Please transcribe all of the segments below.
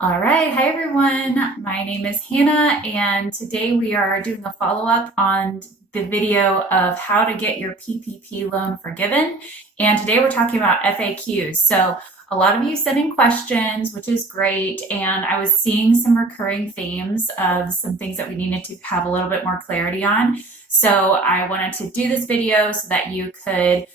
All right. Hi, everyone. My name is Hannah, and today we are doing a follow-up on the video of how to get your PPP loan forgiven. And today we're talking about FAQs. So a lot of you sent in questions, which is great. And I was seeing some recurring themes of some things that we needed to have a little bit more clarity on. So I wanted to do this video so that you could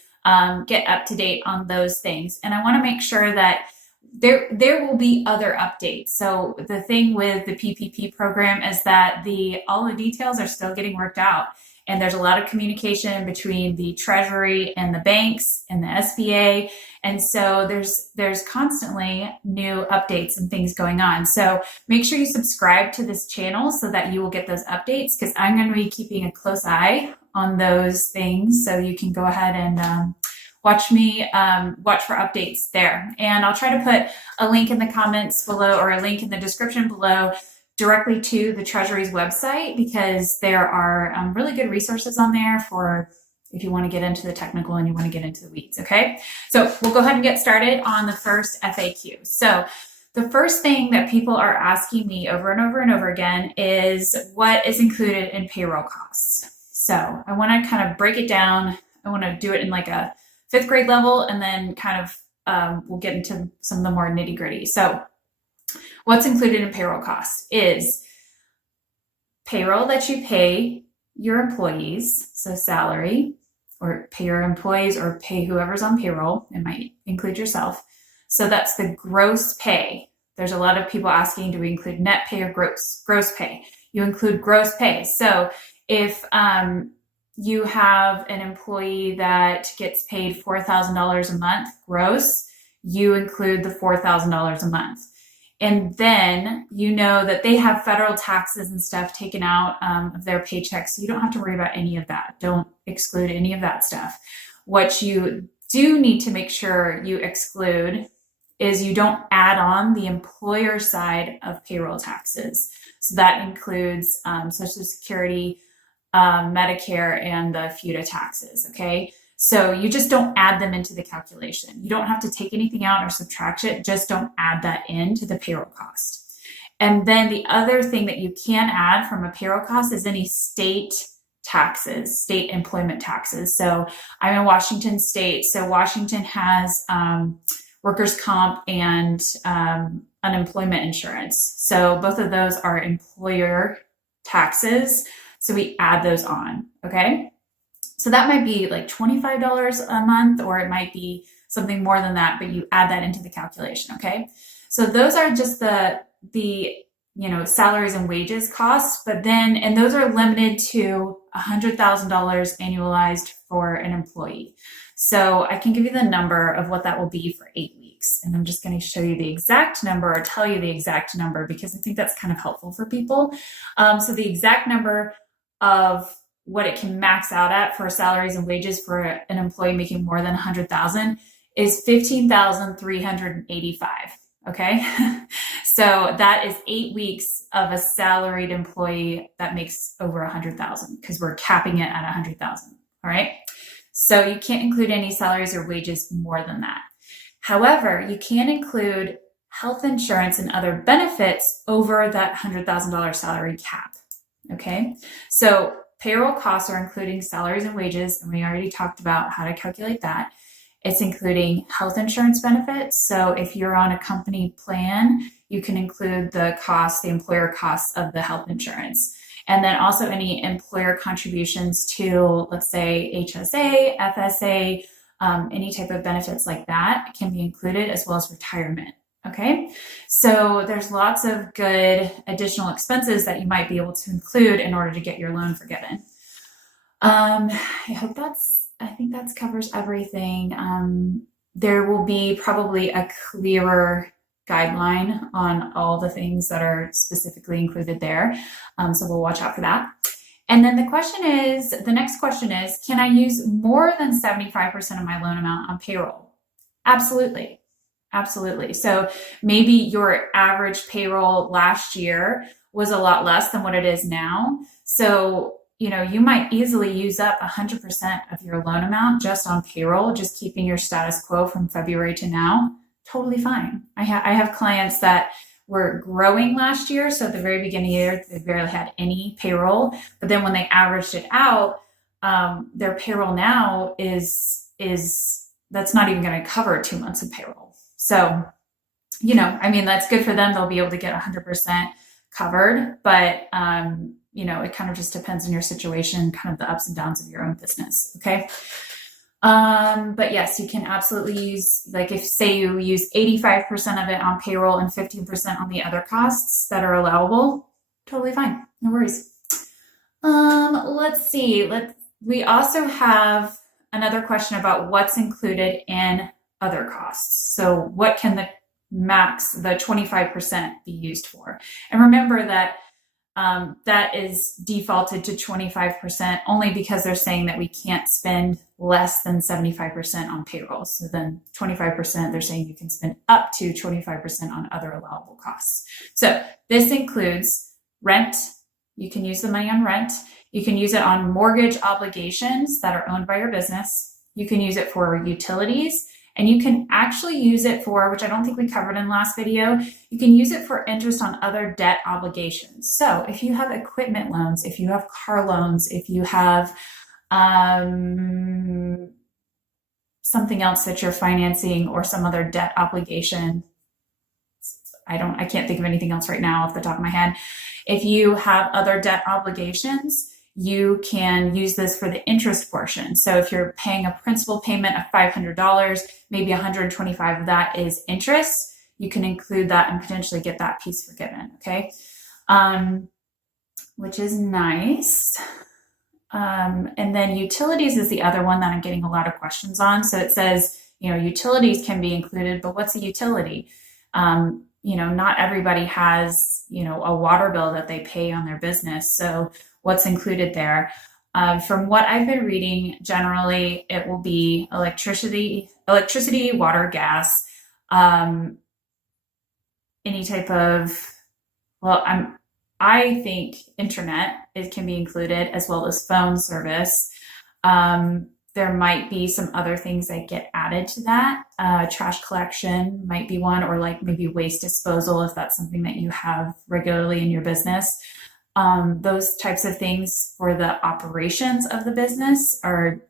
get up to date on those things. And I want to make sure that there will be other updates. So the thing with the PPP program is that all the details are still getting worked out. And there's a lot of communication between the Treasury and the banks and the SBA. And so there's constantly new updates and things going on. So make sure you subscribe to this channel so that you will get those updates, because I'm going to be keeping a close eye on those things. So you can go ahead and watch for updates there. And I'll try to put a link in the comments below or a link in the description below directly to the Treasury's website, because there are really good resources on there for if you want to get into the technical and you want to get into the weeds. Okay, so we'll go ahead and get started on the first FAQ. So the first thing that people are asking me over and over and over again is what is included in payroll costs. So I want to kind of break it down. I want to do it in like a fifth grade level, and then kind of we'll get into some of the more nitty gritty. So what's included in payroll costs is payroll that you pay your employees, so salary, or pay your employees or pay whoever's on payroll. It might include yourself. So that's the gross pay. There's a lot of people asking, do we include net pay or gross pay? You include gross pay. So if you have an employee that gets paid $4,000 a month gross, you include the $4,000 a month. And then you know that they have federal taxes and stuff taken out of their paychecks. So you don't have to worry about any of that. Don't exclude any of that stuff. What you do need to make sure you exclude is you don't add on the employer side of payroll taxes. So that includes Social Security, Medicare, and the FUTA taxes. Okay, so you just don't add them into the calculation. You don't have to take anything out or subtract it. Just don't add that into the payroll cost. And then the other thing that you can add from a payroll cost is any state taxes, state employment taxes. So I'm in Washington State. So Washington has workers' comp and unemployment insurance. So both of those are employer taxes. So we add those on, okay? So that might be like $25 a month, or it might be something more than that, but you add that into the calculation, okay? So those are just the salaries and wages costs, but then, and those are limited to $100,000 annualized for an employee. So I can give you the number of what that will be for 8 weeks. And I'm just going to show you the exact number, or tell you the exact number, because I think that's kind of helpful for people. So the exact number of what it can max out at for salaries and wages for an employee making more than 100,000 is 15,385. Okay. So that is 8 weeks of a salaried employee that makes over 100,000, because we're capping it at 100,000. All right. So you can't include any salaries or wages more than that. However, you can include health insurance and other benefits over that $100,000 salary cap. Okay, so payroll costs are including salaries and wages, and we already talked about how to calculate that. It's including health insurance benefits. So if you're on a company plan, you can include the cost, the employer costs of the health insurance. And then also any employer contributions to, let's say, HSA, FSA, any type of benefits like that can be included, as well as retirement. Okay, so there's lots of good additional expenses that you might be able to include in order to get your loan forgiven. I think that covers everything. There will be probably a clearer guideline on all the things that are specifically included there. So we'll watch out for that. And then the next question is, can I use more than 75% of my loan amount on payroll? Absolutely. Absolutely. So maybe your average payroll last year was a lot less than what it is now. So, you might easily use up 100% of your loan amount just on payroll, just keeping your status quo from February to now. Totally fine. I have clients that were growing last year. So at the very beginning of the year, they barely had any payroll. But then when they averaged it out, their payroll now is that's not even going to cover 2 months of payroll. So, I mean, that's good for them. They'll be able to get 100% covered, but, it kind of just depends on your situation, kind of the ups and downs of your own business. Okay. But yes, you can absolutely use, like if say you use 85% of it on payroll and 15% on the other costs that are allowable, totally fine. No worries. Let's see. We also have another question about what's included in other costs. So what can the 25% be used for? And remember that that is defaulted to 25% only because they're saying that we can't spend less than 75% on payroll. So then 25%, they're saying you can spend up to 25% on other allowable costs. So this includes rent. You can use the money on rent. You can use it on mortgage obligations that are owned by your business. You can use it for utilities. And you can actually use it for, which I don't think we covered in the last video, you can use it for interest on other debt obligations. So if you have equipment loans, if you have car loans, if you have something else that you're financing or some other debt obligation, I can't think of anything else right now off the top of my head. If you have other debt obligations, you can use this for the interest portion. So if you're paying a principal payment of $500, maybe 125 of that is interest, you can include that and potentially get that piece forgiven, okay? Which is nice. And then utilities is the other one that I'm getting a lot of questions on. So it says, utilities can be included, but what's a utility? Not everybody has, a water bill that they pay on their business. So what's included there? From what I've been reading, generally it will be electricity, water, gas, any type of, I think internet, it can be included, as well as phone service. There might be some other things that get added to that. Trash collection might be one, or like maybe waste disposal, if that's something that you have regularly in your business. Those types of things for the operations of the business are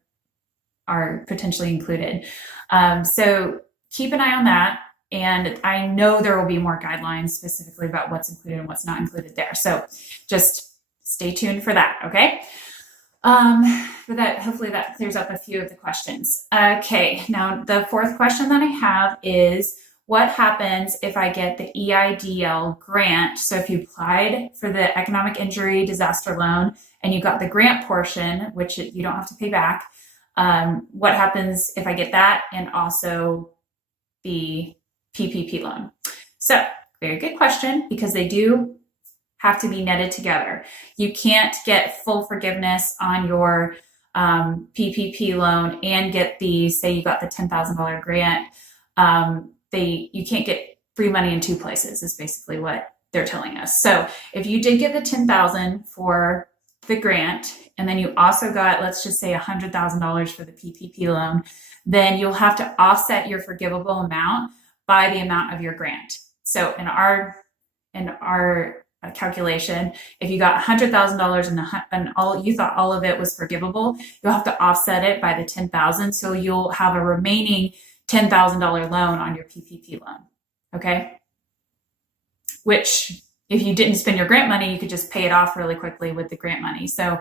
potentially included. So keep an eye on that. And I know there will be more guidelines specifically about what's included and what's not included there. So just stay tuned for that, okay? But hopefully that clears up a few of the questions. Okay, now the fourth question that I have is, what happens if I get the EIDL grant? So if you applied for the economic injury disaster loan and you got the grant portion, which you don't have to pay back, what happens if I get that and also the PPP loan? So very good question, because they do have to be netted together. You can't get full forgiveness on your PPP loan and get say you got the $10,000 grant. You can't get free money in two places, is basically what they're telling us. So if you did get the $10,000 for the grant, and then you also got, let's just say $100,000 for the PPP loan, then you'll have to offset your forgivable amount by the amount of your grant. So in our calculation, if you got $100,000 and you thought all of it was forgivable, you'll have to offset it by the $10,000. So you'll have a remaining $10,000 loan on your PPP loan, okay? Which, if you didn't spend your grant money, you could just pay it off really quickly with the grant money. So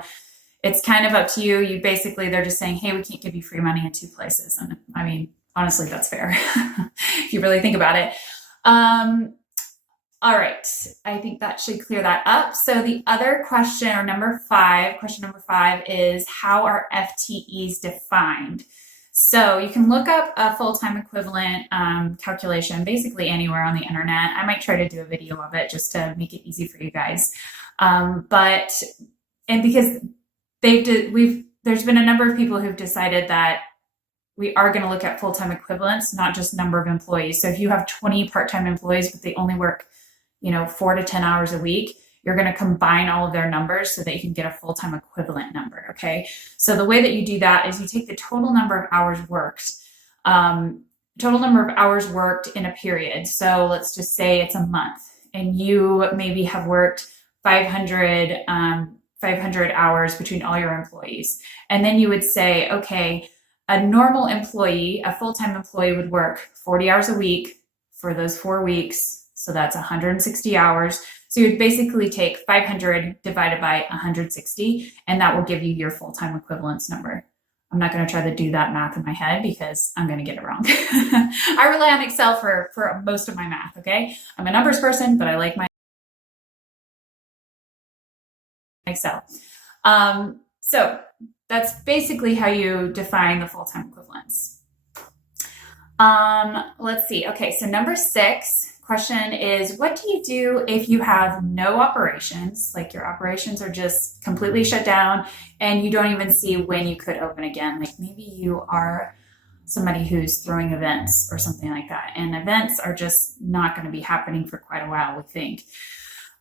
it's kind of up to you. They're just saying, hey, we can't give you free money in two places. And I mean, honestly, that's fair if you really think about it. All right, I think that should clear that up. So the other question, or question number five is, how are FTEs defined? So you can look up a full-time equivalent calculation basically anywhere on the internet. I might try to do a video of it just to make it easy for you guys. Because there's been a number of people who've decided that we are going to look at full-time equivalents, not just number of employees. So if you have 20 part-time employees, but they only work 4 to 10 hours a week, you're going to combine all of their numbers so that you can get a full-time equivalent number, okay? So the way that you do that is you take the total number of hours worked, in a period. So let's just say it's a month, and you maybe have worked 500 hours between all your employees. And then you would say, okay, a normal employee, a full-time employee would work 40 hours a week for those 4 weeks. So that's 160 hours. So you'd basically take 500 divided by 160, and that will give you your full-time equivalence number. I'm not going to try to do that math in my head because I'm going to get it wrong. I rely on Excel for most of my math, okay? I'm a numbers person, but I like my Excel. So that's basically how you define the full-time equivalence. Let's see. Okay, so number 6 question is, what do you do if you have no operations, like your operations are just completely shut down and you don't even see when you could open again? Like maybe you are somebody who's throwing events or something like that, and events are just not going to be happening for quite a while, we think.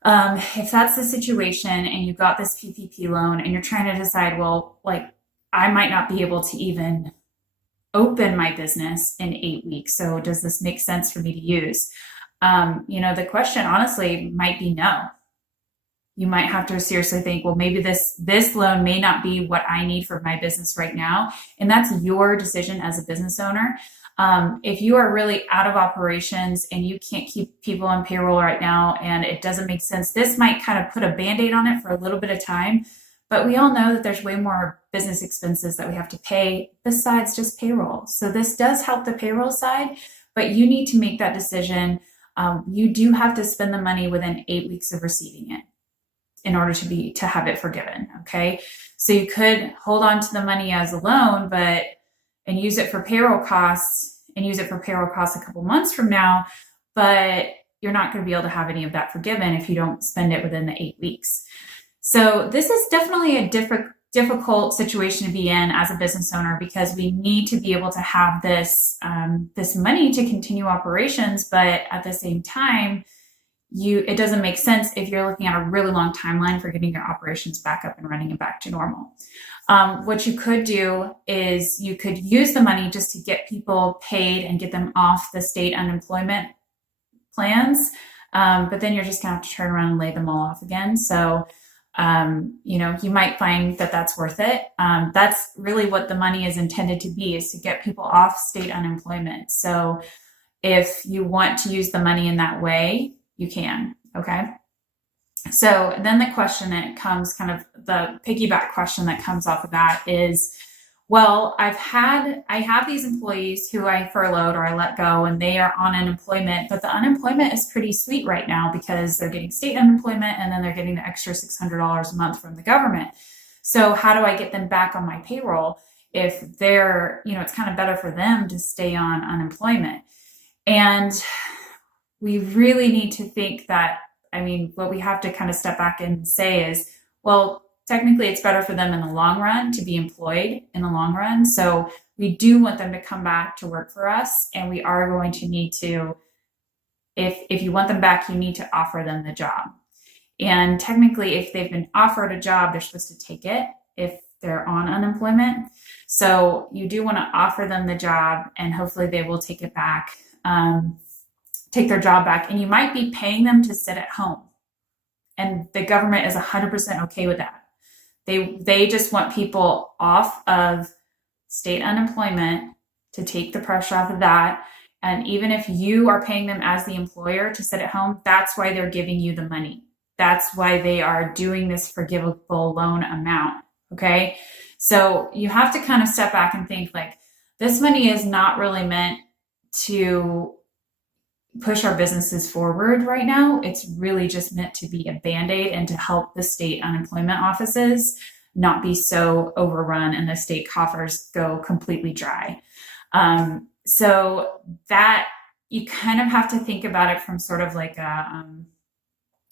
If that's the situation and you got this PPP loan and you're trying to decide, well, like I might not be able to even open my business in 8 weeks. So does this make sense for me to use? The question honestly might be no. You might have to seriously think, well, maybe this loan may not be what I need for my business right now. And that's your decision as a business owner. If you are really out of operations and you can't keep people on payroll right now and it doesn't make sense, this might kind of put a Band-Aid on it for a little bit of time. But we all know that there's way more business expenses that we have to pay besides just payroll. So this does help the payroll side, but you need to make that decision. You do have to spend the money within 8 weeks of receiving it in order to have it forgiven. Okay, so you could hold on to the money as a loan, and use it for payroll costs a couple months from now, but you're not going to be able to have any of that forgiven if you don't spend it within the 8 weeks. So this is definitely a difficult situation to be in as a business owner, because we need to be able to have this money to continue operations, but at the same time, it doesn't make sense if you're looking at a really long timeline for getting your operations back up and running and back to normal. What you could do is you could use the money just to get people paid and get them off the state unemployment plans, but then you're just gonna have to turn around and lay them all off again. So you might find that that's worth it. That's really what the money is intended to be, is to get people off state unemployment. So if you want to use the money in that way, you can, okay? So then the question that comes, kind of the piggyback question that comes off of that is, well, I have these employees who I furloughed or I let go and they are on unemployment, but the unemployment is pretty sweet right now because they're getting state unemployment and then they're getting the extra $600 a month from the government. So how do I get them back on my payroll if they're, it's kind of better for them to stay on unemployment? And we really need to think that, what we have to kind of step back and say is, well, technically it's better for them in the long run to be employed in the long run. So we do want them to come back to work for us, and we are going to need to, if you want them back, you need to offer them the job. And technically, if they've been offered a job, they're supposed to take it if they're on unemployment. So you do want to offer them the job, and hopefully they will take it back, take their job back. And you might be paying them to sit at home, and the government is 100% okay with that. They just want people off of state unemployment to take the pressure off of that. And even if you are paying them as the employer to sit at home, that's why they're giving you the money. That's why they are doing this forgivable loan amount, okay? So you have to kind of step back and think, like, this money is not really meant to push our businesses forward right now. It's really just meant to be a Band-Aid and to help the state unemployment offices not be so overrun and the state coffers go completely dry. So that you kind of have to think about it from sort of like a,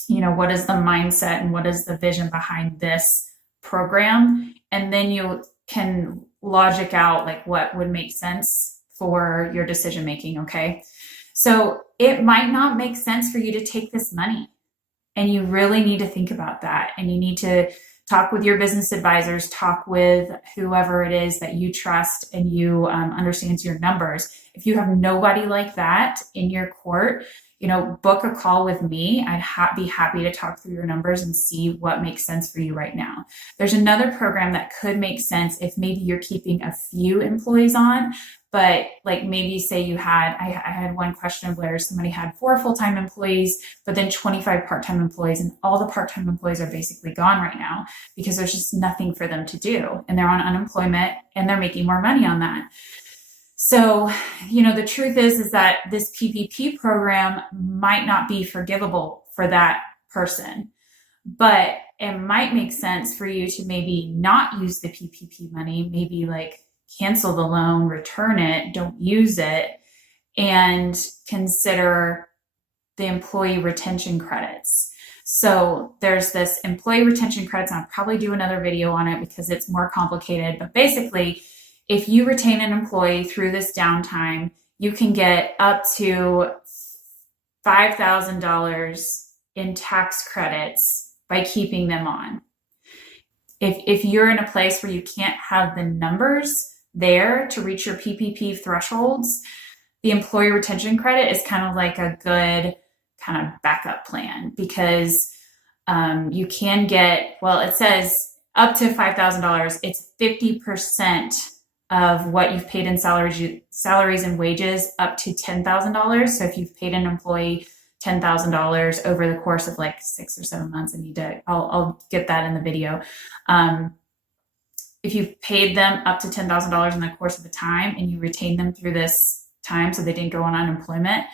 what is the mindset and what is the vision behind this program? And then you can logic out like what would make sense for your decision making, okay? So it might not make sense for you to take this money, and you really need to think about that. And you need to talk with your business advisors, talk with whoever it is that you trust and you understands your numbers. If you have nobody like that in your court, book a call with me. I'd be happy to talk through your numbers and see what makes sense for you right now. There's another program that could make sense if maybe you're keeping a few employees on, but like maybe say I had one question where somebody had 4 full-time employees, but then 25 part-time employees, and all the part-time employees are basically gone right now because there's just nothing for them to do. And they're on unemployment and they're making more money on that. So, the truth is that this PPP program might not be forgivable for that person, but it might make sense for you to maybe not use the PPP money, maybe like cancel the loan, return it, don't use it, and consider the employee retention credits. So there's this employee retention credits, and I'll probably do another video on it because it's more complicated, but basically, if you retain an employee through this downtime, you can get up to $5,000 in tax credits by keeping them on. If you're in a place where you can't have the numbers there to reach your PPP thresholds, the employee retention credit is kind of like a good kind of backup plan because you can get, it says up to $5,000. It's 50% of what you've paid in salaries and wages up to $10,000. So if you've paid an employee $10,000 over the course of like 6 or 7 months, I'll get that in the video. If you've paid them up to $10,000 in the course of the time and you retain them through this time so they didn't go on unemployment,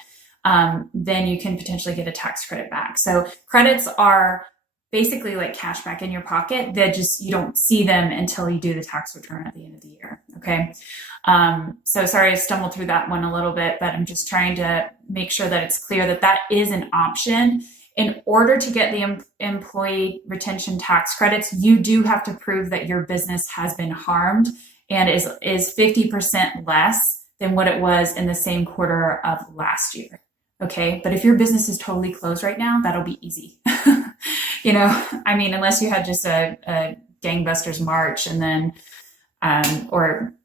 then you can potentially get a tax credit back. So credits are basically like cash back in your pocket. You don't see them until you do the tax return at the end of the year. Okay. So sorry I stumbled through that one a little bit, but I'm just trying to make sure that it's clear that that is an option. In order to get the employee retention tax credits, you do have to prove that your business has been harmed and is 50% less than what it was in the same quarter of last year. Okay. But if your business is totally closed right now, that'll be easy. Unless you had just a gangbusters March and then,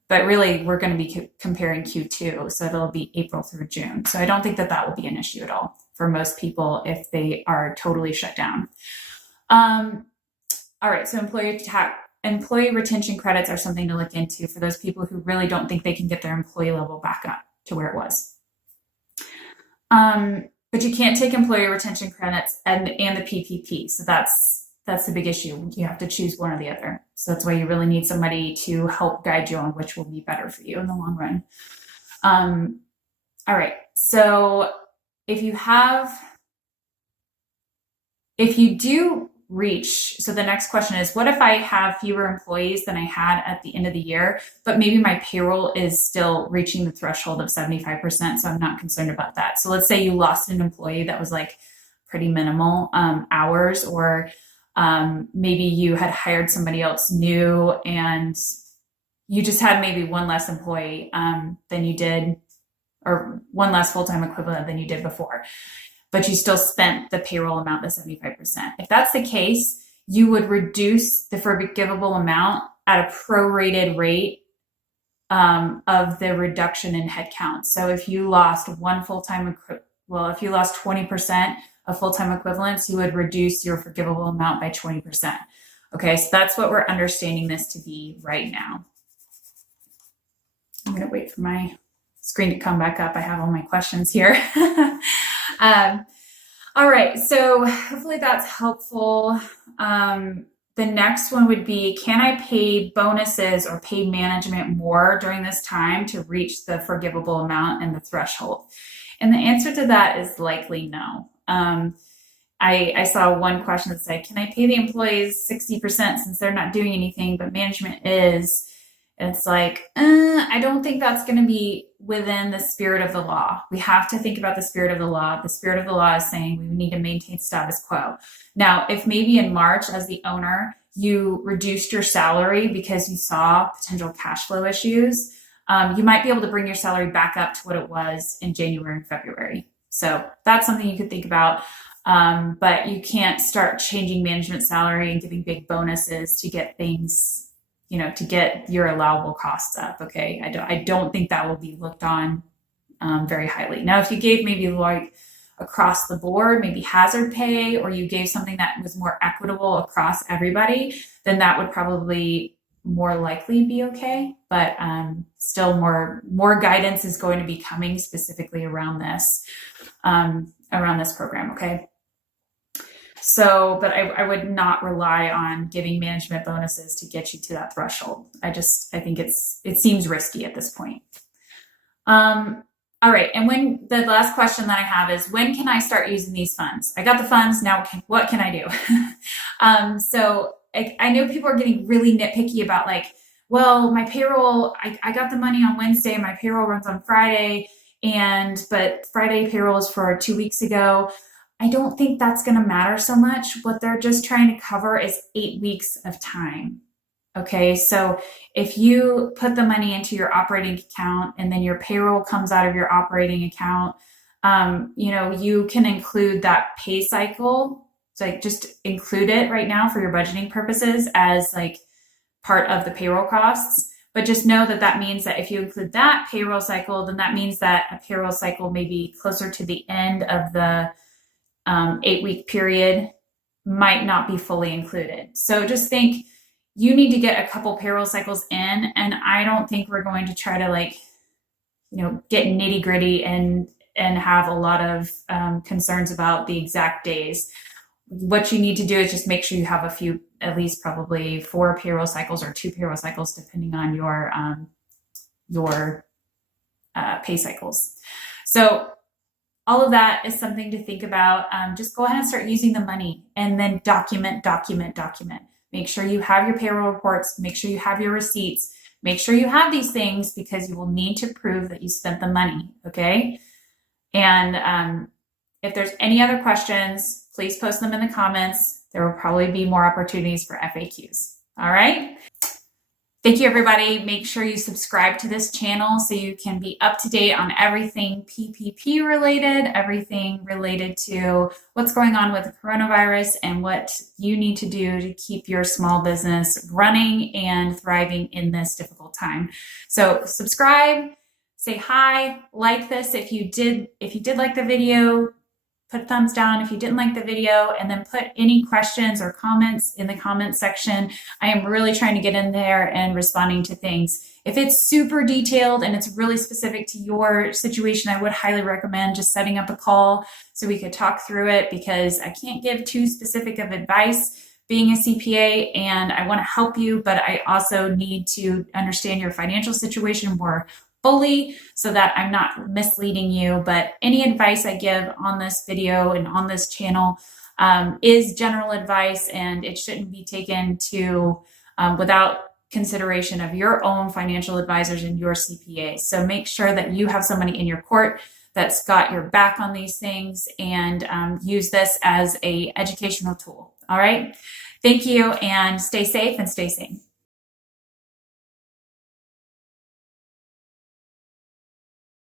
but really we're going to be comparing Q2. So it'll be April through June. So I don't think that will be an issue at all for most people if they are totally shut down. All right. So employee retention credits are something to look into for those people who really don't think they can get their employee level back up to where it was. But you can't take employee retention credits and the PPP. So that's the big issue. You have to choose one or the other. So that's why you really need somebody to help guide you on which will be better for you in the long run. All right. So if you do reach, so the next question is, what if I have fewer employees than I had at the end of the year, but maybe my payroll is still reaching the threshold of 75%, so I'm not concerned about that. So let's say you lost an employee that was like pretty minimal hours, or maybe you had hired somebody else new and you just had maybe one less employee than you did, or one less full-time equivalent than you did before, but you still spent the payroll amount, the 75%. If that's the case, you would reduce the forgivable amount at a prorated rate of the reduction in headcount. So if you lost if you lost 20% of full-time equivalents, you would reduce your forgivable amount by 20%. Okay, so that's what we're understanding this to be right now. I'm gonna wait for my screen to come back up. I have all my questions here. All right, so hopefully that's helpful. The next one would be, can I pay bonuses or pay management more during this time to reach the forgivable amount and the threshold? And the answer to that is likely no. I saw one question that said, can I pay the employees 60% since they're not doing anything, but management is? And it's like, I don't think that's going to be within the spirit of the law. We have to think about the spirit of the law. The spirit of the law is saying we need to maintain status quo. Now, if maybe in March as the owner, you reduced your salary because you saw potential cash flow issues, you might be able to bring your salary back up to what it was in January and February. So that's something you could think about. But you can't start changing management salary and giving big bonuses to get things, to get your allowable costs up. Okay. I don't think that will be looked on very highly. Now, if you gave maybe like across the board, maybe hazard pay, or you gave something that was more equitable across everybody, then that would probably more likely be okay. But still more guidance is going to be coming specifically around this program. Okay. So, but I would not rely on giving management bonuses to get you to that threshold. I think it seems risky at this point. All right. And the last question that I have is, when can I start using these funds? I got the funds. Now, what can I do? So I know people are getting really nitpicky about like, well, my payroll, I got the money on Wednesday. My payroll runs on Friday. But Friday payroll is for 2 weeks ago. I don't think that's going to matter so much. What they're just trying to cover is 8 weeks of time. Okay, so if you put the money into your operating account and then your payroll comes out of your operating account, you can include that pay cycle. So like just include it right now for your budgeting purposes as like part of the payroll costs. But just know that means that if you include that payroll cycle, then that means that a payroll cycle may be closer to the end of the 8-week period might not be fully included. So just think, you need to get a couple payroll cycles in, and I don't think we're going to try to get nitty gritty and have a lot of concerns about the exact days. What you need to do is just make sure you have a few, at least probably 4 payroll cycles or 2 payroll cycles, depending on your pay cycles. So all of that is something to think about. Just go ahead and start using the money, and then document. Make sure you have your payroll reports. Make sure you have your receipts. Make sure you have these things, because you will need to prove that you spent the money, okay? And if there's any other questions, please post them in the comments. There will probably be more opportunities for FAQs, all right? Thank you, everybody. Make sure you subscribe to this channel so you can be up to date on everything PPP related, everything related to what's going on with the coronavirus and what you need to do to keep your small business running and thriving in this difficult time. So subscribe, say hi, like this if you did like the video. Put a thumbs down if you didn't like the video, and then put any questions or comments in the comment section. I am really trying to get in there and responding to things. If it's super detailed and it's really specific to your situation, I would highly recommend just setting up a call so we could talk through it, because I can't give too specific of advice being a CPA, and I want to help you, but I also need to understand your financial situation more fully so that I'm not misleading you. But any advice I give on this video and on this channel is general advice, and it shouldn't be taken to without consideration of your own financial advisors and your CPA. So make sure that you have somebody in your court that's got your back on these things, and use this as an educational tool. All right. Thank you, and stay safe and stay sane.